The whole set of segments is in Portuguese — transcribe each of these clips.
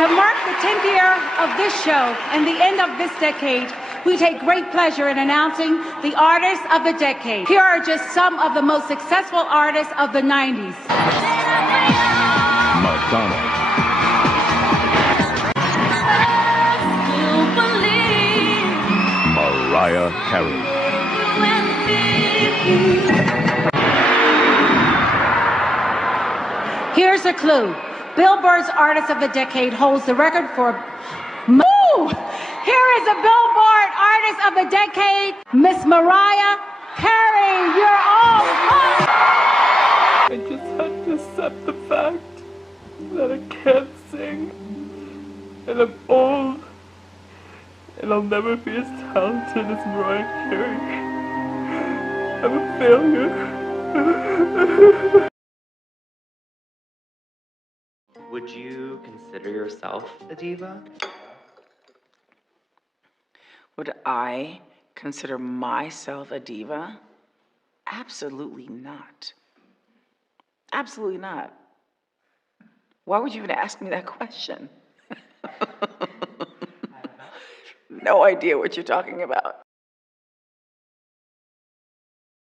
To mark the 10th year of this show and the end of this decade, we take great pleasure in announcing the Artists of the Decade. Here are just some of the most successful artists of the 90s. Madonna. Mariah Carey. Here's a clue. Billboard's Artist of the Decade holds the record for... Here is a Billboard Artist of the Decade, Miss Mariah Carey. You're all up. I just had to accept the fact that I can't sing, and I'm old, and I'll never be as talented as Mariah Carey. I'm a failure. Would you consider yourself a diva? Would I consider myself a diva? Absolutely not. Absolutely not. Why would you even ask me that question? No idea what you're talking about.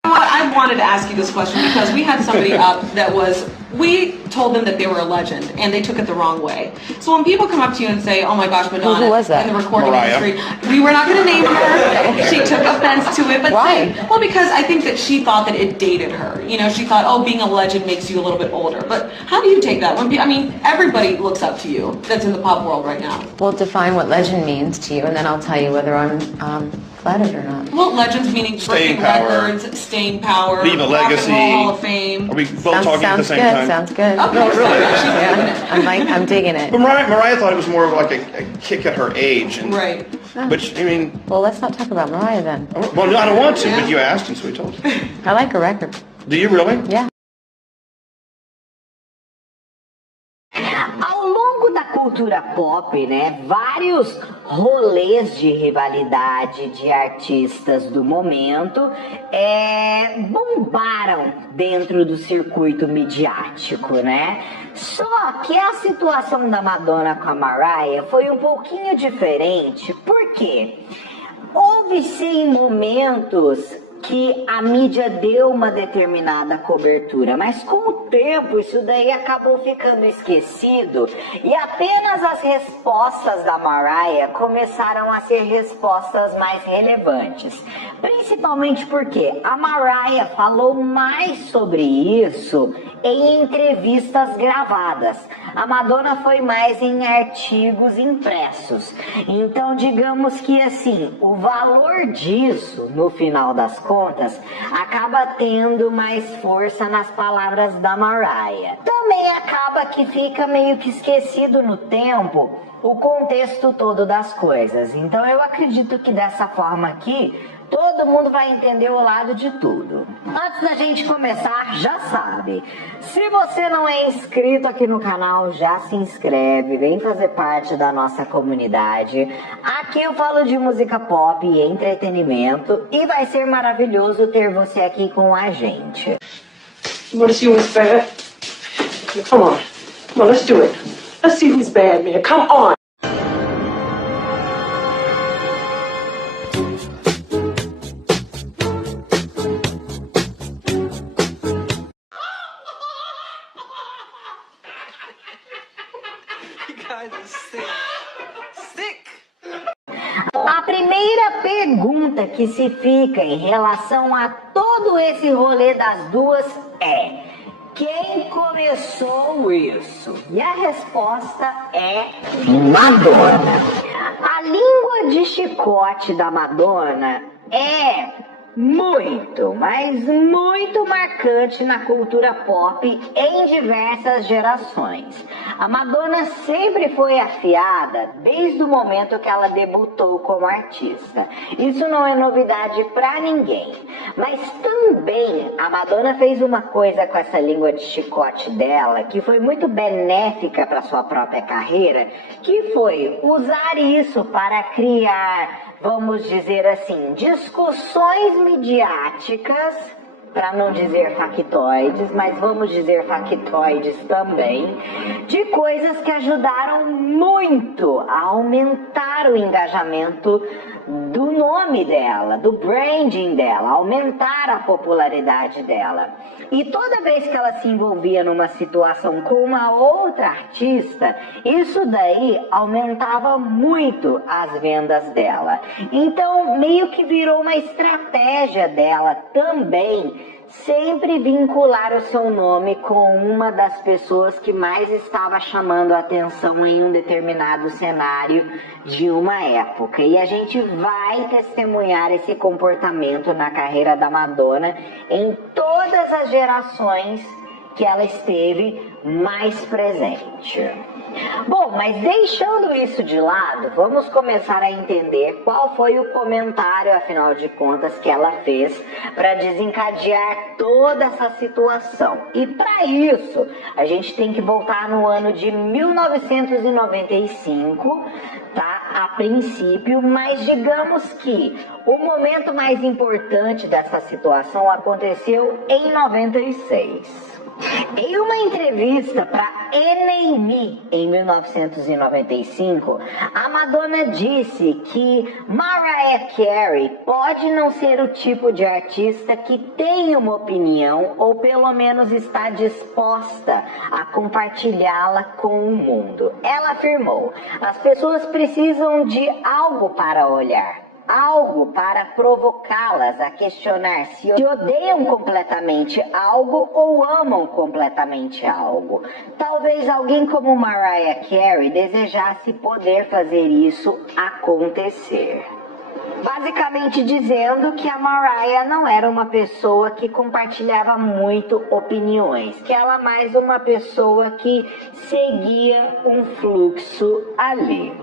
I wanted to ask you this question because we had somebody up that we told them that they were a legend and they took it the wrong way. So when people come up to you and say, oh my gosh, Madonna, who was that? in the recording Mariah. industry, we were not going to name her. She took offense to it. But why? Well, because I think that she thought that it dated her. You know, she thought, oh, being a legend makes you a little bit older. But how do you take that? I mean, everybody looks up to you that's in the pop world right now. Well, define what legend means to you, and then I'll tell you whether I'm flattered or not. Well, legends meaning breaking records, staying power, Leave a legacy. Rock and Roll Hall of Fame. Are we both talking at the same time? Sounds good. Okay, No, really. yeah, I'm digging it. But Mariah thought it was more of like a kick at her age. And, right. Which, I mean... Well, let's not talk about Mariah then. Well, no, I don't want to, but you asked, and so we told you. I like her record. Do you really? Yeah. Ao longo da cultura pop, né, vários rolês de rivalidade de artistas do momento bombaram dentro do circuito midiático, né? Só que a situação da Madonna com a Mariah foi um pouquinho diferente, porque houve sim momentos que a mídia deu uma determinada cobertura, mas com o tempo isso daí acabou ficando esquecido e apenas as respostas da Mariah começaram a ser respostas mais relevantes. Principalmente porque a Mariah falou mais sobre isso em entrevistas gravadas. A Madonna foi mais em artigos impressos. Então, digamos que assim, o valor disso, no final das contas, acaba tendo mais força nas palavras da Mariah. Também acaba que fica meio que esquecido no tempo o contexto todo das coisas. Então, eu acredito que dessa forma aqui, todo mundo vai entender o lado de tudo. Antes da gente começar, já sabe, se você não é inscrito aqui no canal, já se inscreve, vem fazer parte da nossa comunidade. Aqui eu falo de música pop e entretenimento e vai ser maravilhoso ter você aqui com a gente. Want to see who's bad? Come on. Come on, let's do it. Let's see who's bad, man. Come on. A primeira pergunta que se fica em relação a todo esse rolê das duas é: quem começou isso? E a resposta é Madonna. A língua de chicote da Madonna é muito, mas muito marcante na cultura pop em diversas gerações. A Madonna sempre foi afiada desde o momento que ela debutou como artista. Isso não é novidade pra ninguém. Mas também a Madonna fez uma coisa com essa língua de chicote dela que foi muito benéfica para sua própria carreira, que foi usar isso para criar, vamos dizer assim, discussões midiáticas para não dizer factoides, mas vamos dizer factoides também, de coisas que ajudaram muito a aumentar o engajamento do nome dela, do branding dela, aumentar a popularidade dela. E toda vez que ela se envolvia numa situação com uma outra artista, isso daí aumentava muito as vendas dela. Então, meio que virou uma estratégia dela também sempre vincular o seu nome com uma das pessoas que mais estava chamando a atenção em um determinado cenário de uma época. E a gente vai testemunhar esse comportamento na carreira da Madonna em todas as gerações que ela esteve mais presente. Bom, mas deixando isso de lado, vamos começar a entender qual foi o comentário, afinal de contas, que ela fez para desencadear toda essa situação. E para isso, a gente tem que voltar no ano de 1995, tá? A princípio, mas digamos que o momento mais importante dessa situação aconteceu em 96. Em uma entrevista para NME em 1995, a Madonna disse que Mariah Carey pode não ser o tipo de artista que tem uma opinião ou pelo menos está disposta a compartilhá-la com o mundo. Ela afirmou: as pessoas precisam de algo para olhar, algo para provocá-las a questionar se odeiam completamente algo ou amam completamente algo. Talvez alguém como Mariah Carey desejasse poder fazer isso acontecer. Basicamente dizendo que a Mariah não era uma pessoa que compartilhava muito opiniões, que ela mais uma pessoa que seguia um fluxo ali.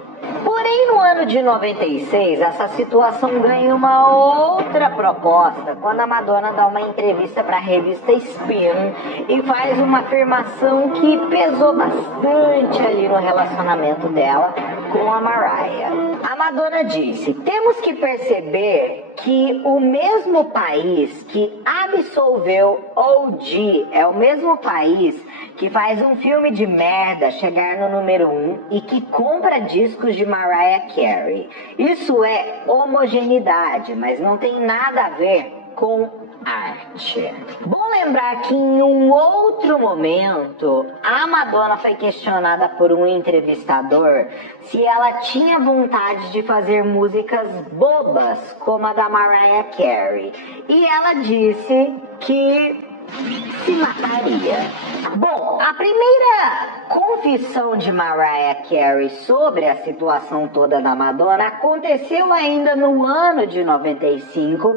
Porém, no ano de 96, essa situação ganha uma outra proposta, quando a Madonna dá uma entrevista para a revista Spin e faz uma afirmação que pesou bastante ali no relacionamento dela com a Mariah. A Madonna disse: temos que perceber que o mesmo país que absolveu OG é o mesmo país que faz um filme de merda chegar no número 1 e que compra discos de Mariah Carey. Isso é homogeneidade, mas não tem nada a ver com arte. Bom lembrar que em um outro momento, a Madonna foi questionada por um entrevistador se ela tinha vontade de fazer músicas bobas como a da Mariah Carey. E ela disse que se mataria. Bom, a primeira confissão de Mariah Carey sobre a situação toda da Madonna aconteceu ainda no ano de 95,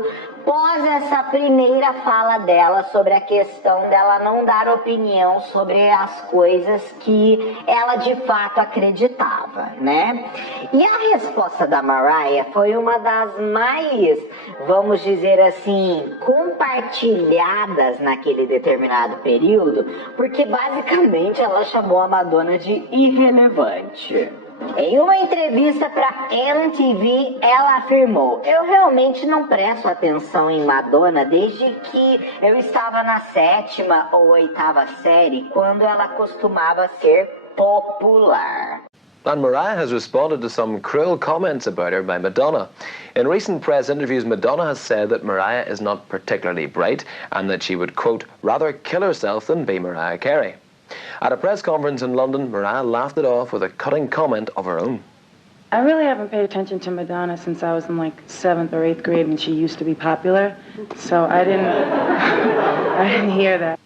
após essa primeira fala dela sobre a questão dela não dar opinião sobre as coisas que ela de fato acreditava, né? E a resposta da Mariah foi uma das mais, vamos dizer assim, compartilhadas naquele determinado período, porque basicamente ela chamou a Madonna de irrelevante. Em uma entrevista para MTV, ela afirmou: eu realmente não presto atenção em Madonna desde que eu estava na 7ª ou 8ª série, quando ela costumava ser popular. And Mariah has responded to some cruel comments about her by Madonna. In recent press interviews, Madonna has said that Mariah is not particularly bright and that she would, quote, rather kill herself than be Mariah Carey. At a press conference in London, Mariah laughed it off with a cutting comment of her own. I really haven't paid attention to Madonna since I was in like 7th or 8th grade when she used to be popular, so I didn't hear that.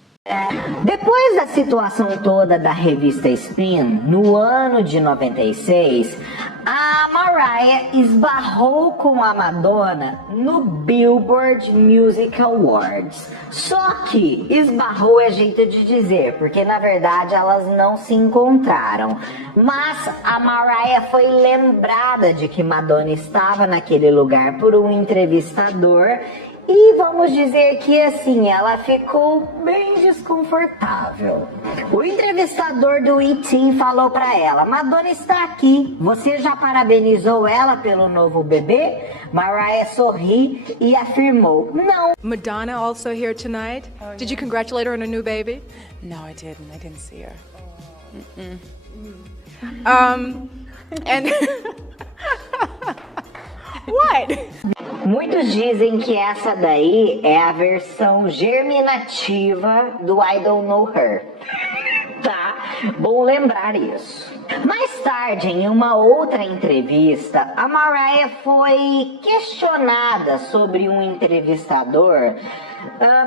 Depois da situação toda da revista Spin, no ano de 96, a Mariah esbarrou com a Madonna no Billboard Music Awards. Só que esbarrou é jeito de dizer, porque na verdade elas não se encontraram. Mas a Mariah foi lembrada de que Madonna estava naquele lugar por um entrevistador E vamos dizer que assim, ela ficou bem desconfortável. O entrevistador do E.T. falou pra ela: Madonna está aqui, você já parabenizou ela pelo novo bebê? Mariah sorri e afirmou: não. Madonna also here tonight? Did you congratulate her on a new baby? No, I didn't see her. And what? Muitos dizem que essa daí é a versão germinativa do I Don't Know Her. Tá? Bom lembrar isso. Mais tarde, em uma outra entrevista, a Mariah foi questionada sobre um entrevistador,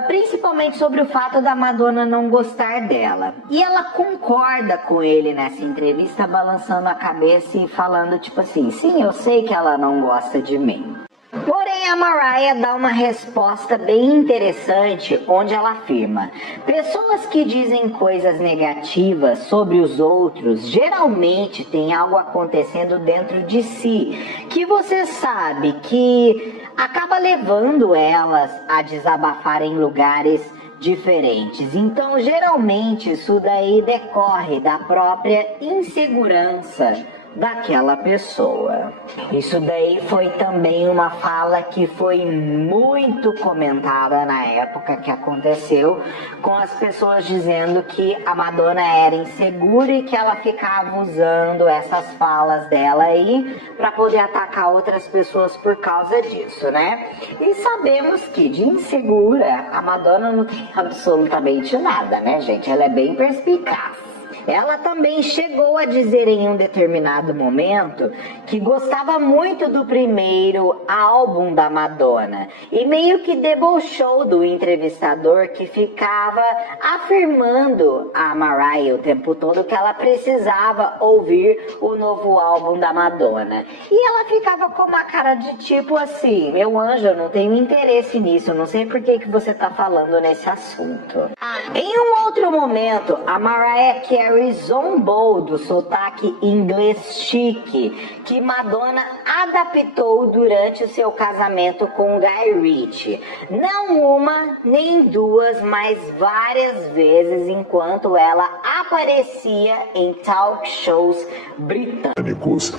principalmente sobre o fato da Madonna não gostar dela. E ela concorda com ele nessa entrevista, balançando a cabeça e falando tipo assim: sim, eu sei que ela não gosta de mim. Porém, a Mariah dá uma resposta bem interessante, onde ela afirma: pessoas que dizem coisas negativas sobre os outros geralmente têm algo acontecendo dentro de si, que você sabe que acaba levando elas a desabafar em lugares diferentes. Então, geralmente, isso daí decorre da própria insegurança daquela pessoa. Isso daí foi também uma fala que foi muito comentada na época que aconteceu, com as pessoas dizendo que a Madonna era insegura e que ela ficava usando essas falas dela aí para poder atacar outras pessoas por causa disso, né? E sabemos que de insegura a Madonna não tem absolutamente nada, né, gente? Ela é bem perspicaz. Ela também chegou a dizer em um determinado momento que gostava muito do primeiro álbum da Madonna e meio que debochou do entrevistador que ficava afirmando a Mariah o tempo todo que ela precisava ouvir o novo álbum da Madonna. E ela ficava com uma cara de tipo assim: meu anjo, eu não tenho interesse nisso, eu não sei por que você tá falando nesse assunto. Em um outro momento, a Mariah Carey zombou do sotaque inglês chique que Madonna adaptou durante o seu casamento com Guy Ritchie. Não uma, nem duas, mas várias vezes enquanto ela aparecia em talk shows britânicos.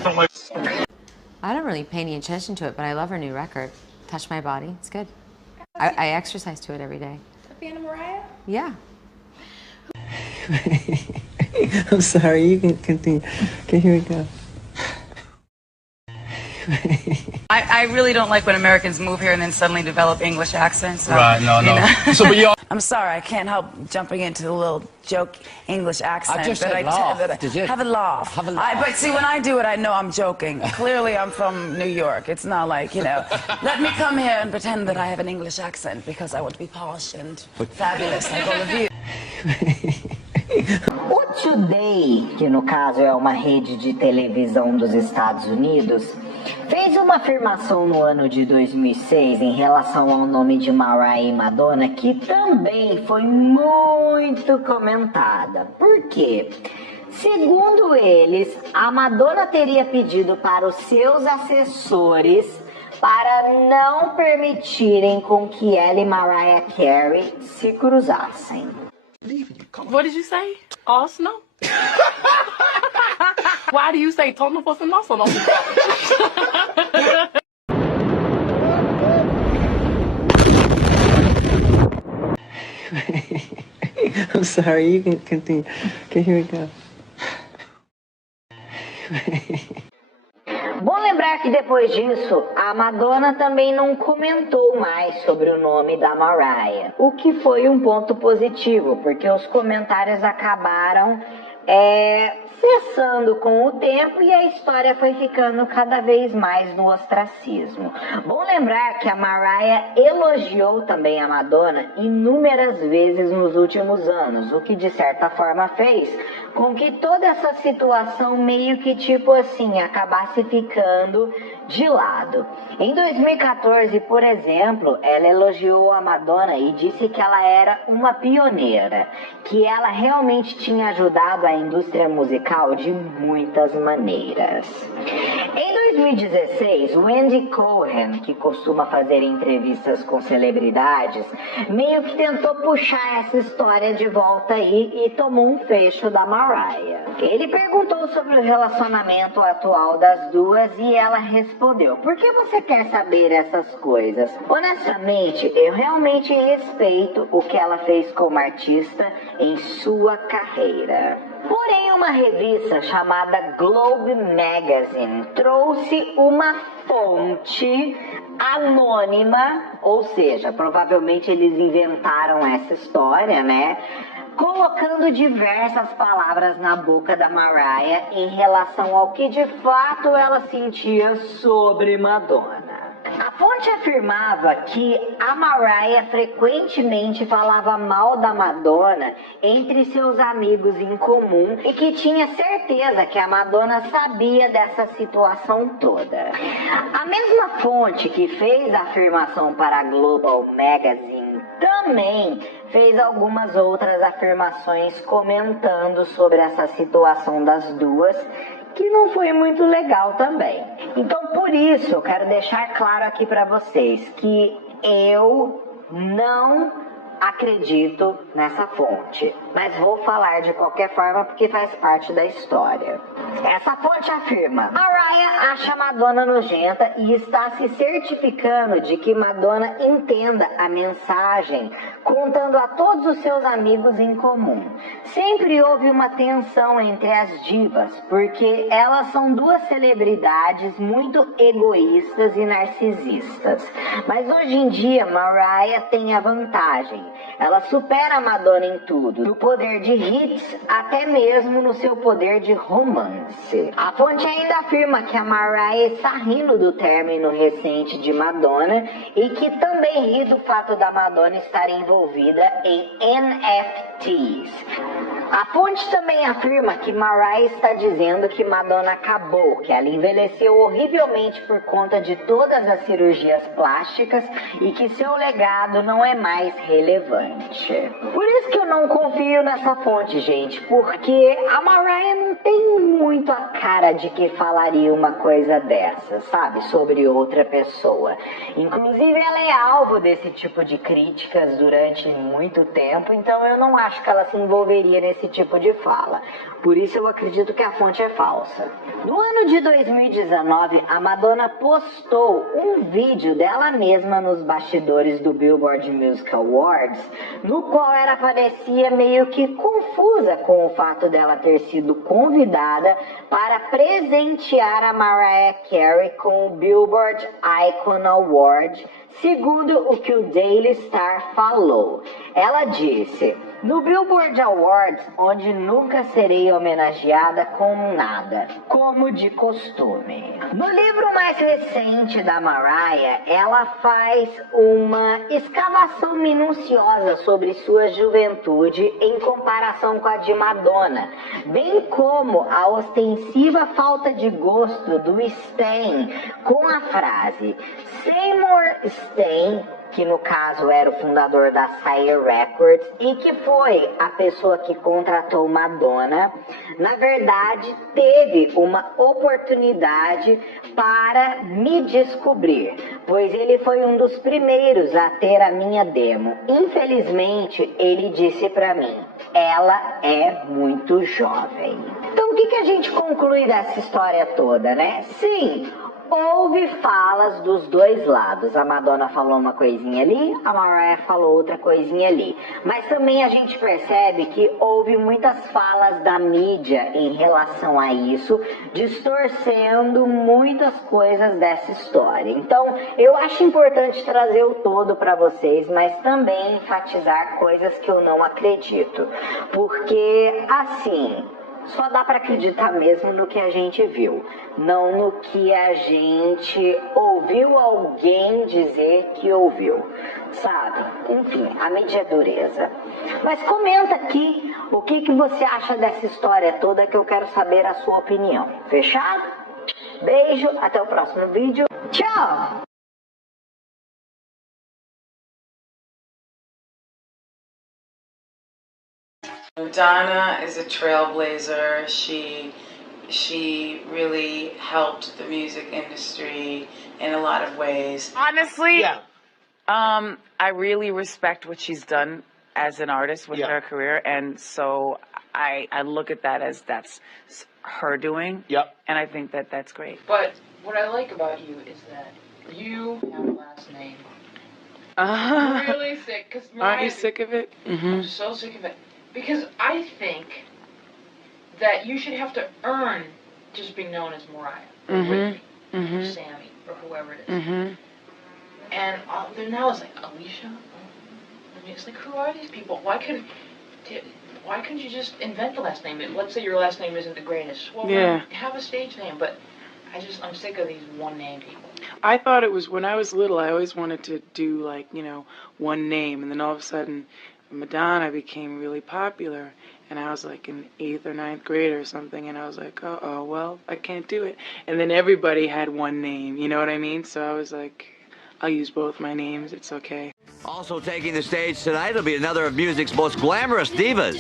I don't really pay any attention to it, but I love her new record. Touch My Body. It's good. I exercise to it every day. A fan of Mariah? Yeah. I'm sorry, you can continue. Okay, here we go. I really don't like when Americans move here and then suddenly develop English accents. Right, no. So, but you I'm sorry, I can't help jumping into the little joke English accent. I just but said laugh. Did you? Have a laugh. Have a laugh. But see, when I do it, I know I'm joking. Clearly, I'm from New York. It's not like, let me come here and pretend that I have an English accent because I want to be posh and fabulous like all of you. O Today, que no caso é uma rede de televisão dos Estados Unidos, fez uma afirmação no ano de 2006 em relação ao nome de Mariah e Madonna que também foi muito comentada. Por quê? Segundo eles, a Madonna teria pedido para os seus assessores para não permitirem com que ela e Mariah Carey se cruzassem. What did you say? Arsenal? Why do you say Tottenham for some Arsenal? I'm sorry, you can continue. Okay, here we go. Bom lembrar que depois disso, a Madonna também não comentou mais sobre o nome da Mariah, o que foi um ponto positivo, porque os comentários acabaram cessando com o tempo e a história foi ficando cada vez mais no ostracismo. Bom lembrar que a Mariah elogiou também a Madonna inúmeras vezes nos últimos anos, o que de certa forma fez com que toda essa situação meio que tipo assim, acabasse ficando de lado. Em 2014, por exemplo, ela elogiou a Madonna e disse que ela era uma pioneira, que ela realmente tinha ajudado a indústria musical de muitas maneiras. Em 2016, o Andy Cohen, que costuma fazer entrevistas com celebridades, meio que tentou puxar essa história de volta aí e tomou um fecho da Mariah. Ele perguntou sobre o relacionamento atual das duas e ela respondeu: por que você quer saber essas coisas? Honestamente, eu realmente respeito o que ela fez como artista em sua carreira. Porém, uma revista chamada Globe Magazine trouxe uma fonte anônima, ou seja, provavelmente eles inventaram essa história, né? Colocando diversas palavras na boca da Mariah em relação ao que de fato ela sentia sobre Madonna. A fonte afirmava que a Mariah frequentemente falava mal da Madonna entre seus amigos em comum e que tinha certeza que a Madonna sabia dessa situação toda. A mesma fonte que fez a afirmação para a Global Magazine também fez algumas outras afirmações comentando sobre essa situação das duas, que não foi muito legal também. Então, por isso, eu quero deixar claro aqui para vocês que eu não acredito nessa fonte, mas vou falar de qualquer forma porque faz parte da história. Essa fonte afirma: Mariah acha Madonna nojenta e está se certificando de que Madonna entenda a mensagem, contando a todos os seus amigos em comum. Sempre houve uma tensão entre as divas, porque elas são duas celebridades muito egoístas e narcisistas. Mas hoje em dia, Mariah tem a vantagem. Ela supera a Madonna em tudo, no poder de hits, até mesmo no seu poder de romance. A fonte ainda afirma que a Mariah está rindo do término recente de Madonna e que também ri do fato da Madonna estar envolvida em NFTs. A fonte também afirma que Mariah está dizendo que Madonna acabou, que ela envelheceu horrivelmente por conta de todas as cirurgias plásticas e que seu legado não é mais relevante. Por isso que eu não confio nessa fonte, gente, porque a Mariah não tem muito a cara de que falaria uma coisa dessa, sabe, sobre outra pessoa. Inclusive, ela é alvo desse tipo de críticas durante muito tempo, então eu não acho que ela se envolveria nesse tipo de fala. Por isso eu acredito que a fonte é falsa. No ano de 2019, a Madonna postou um vídeo dela mesma nos bastidores do Billboard Music Awards, no qual ela parecia meio que confusa com o fato dela ter sido convidada para presentear a Mariah Carey com o Billboard Icon Award, segundo o que o Daily Star falou. Ela disse: no Billboard Awards, onde nunca serei homenageada com nada, como de costume. No livro mais recente da Mariah, ela faz uma escavação minuciosa sobre sua juventude em comparação com a de Madonna, bem como a ostensiva falta de gosto do Stan com a frase Seymour Stan, que no caso era o fundador da Sire Records e que foi a pessoa que contratou Madonna, na verdade teve uma oportunidade para me descobrir, pois ele foi um dos primeiros a ter a minha demo. Infelizmente, ele disse pra mim: ela é muito jovem. Então o que a gente conclui dessa história toda, né? Sim, houve falas dos dois lados. A Madonna falou uma coisinha ali, a Mariah falou outra coisinha ali. Mas também a gente percebe que houve muitas falas da mídia em relação a isso, distorcendo muitas coisas dessa história. Então, eu acho importante trazer o todo para vocês, mas também enfatizar coisas que eu não acredito. Porque, assim, só dá para acreditar mesmo no que a gente viu, não no que a gente ouviu alguém dizer que ouviu, sabe? Enfim, a mídia é dureza. Mas comenta aqui O que você acha dessa história toda, que eu quero saber a sua opinião. Fechado? Beijo, até o próximo vídeo. Tchau! Madonna is a trailblazer. She really helped the music industry in a lot of ways. Honestly, I really respect what she's done as an artist with her career, and so I look at that as that's her doing. And I think that that's great. But what I like about you is that you have a last name. Really sick. Cause Aren't you sick of it? I'm so sick of it. Because I think that you should have to earn just being known as Mariah, or Whitney, or Sammy, or whoever it is. And then now it's like, Alicia? I mean, it's like, who are these people? Why couldn't you just invent the last name? Let's say your last name isn't the greatest. Well, have a stage name, but I'm sick of these one-name people. I thought it was, when I was little, I always wanted to do, like, you know, one name, and then all of a sudden, Madonna became really popular, and I was like in 8th or 9th grade or something, and I was like, oh, well, I can't do it. And then everybody had one name, you know what I mean? So I was like, I'll use both my names, it's okay. Also taking the stage tonight will be another of music's most glamorous divas.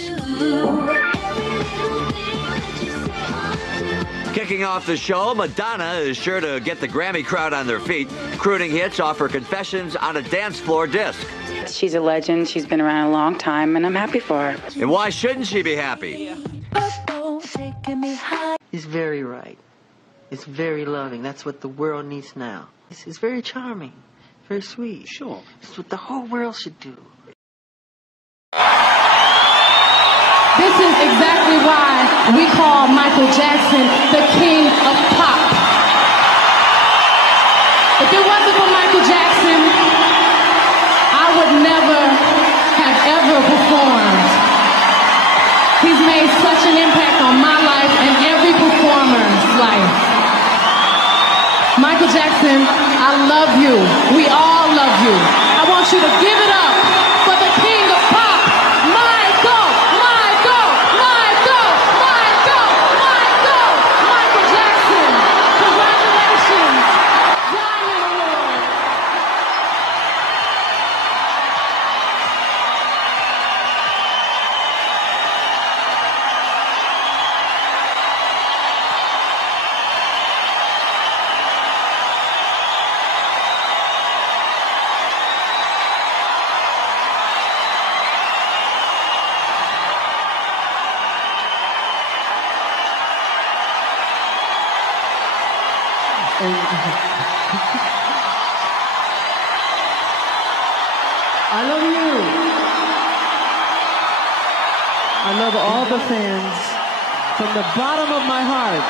Kicking off the show, Madonna is sure to get the Grammy crowd on their feet, crooning hits off her Confessions on a Dance Floor disc. She's a legend. She's been around a long time, and I'm happy for her. And why shouldn't she be happy? He's very right. It's very loving. That's what the world needs now. It's very charming, very sweet. Sure. It's what the whole world should do. This is exactly why we call Michael Jackson the king of pop. If it wasn't for Michael Jackson, I would never have ever performed. He's made such an impact on my life and every performer's life. Michael Jackson, I love you. We all love you. I want you to give it up for the king of pop, Michael, Michael, Michael, Michael, Michael, Michael Jackson. Congratulations. Diamond Award. I love you. I love all the fans from the bottom of my heart.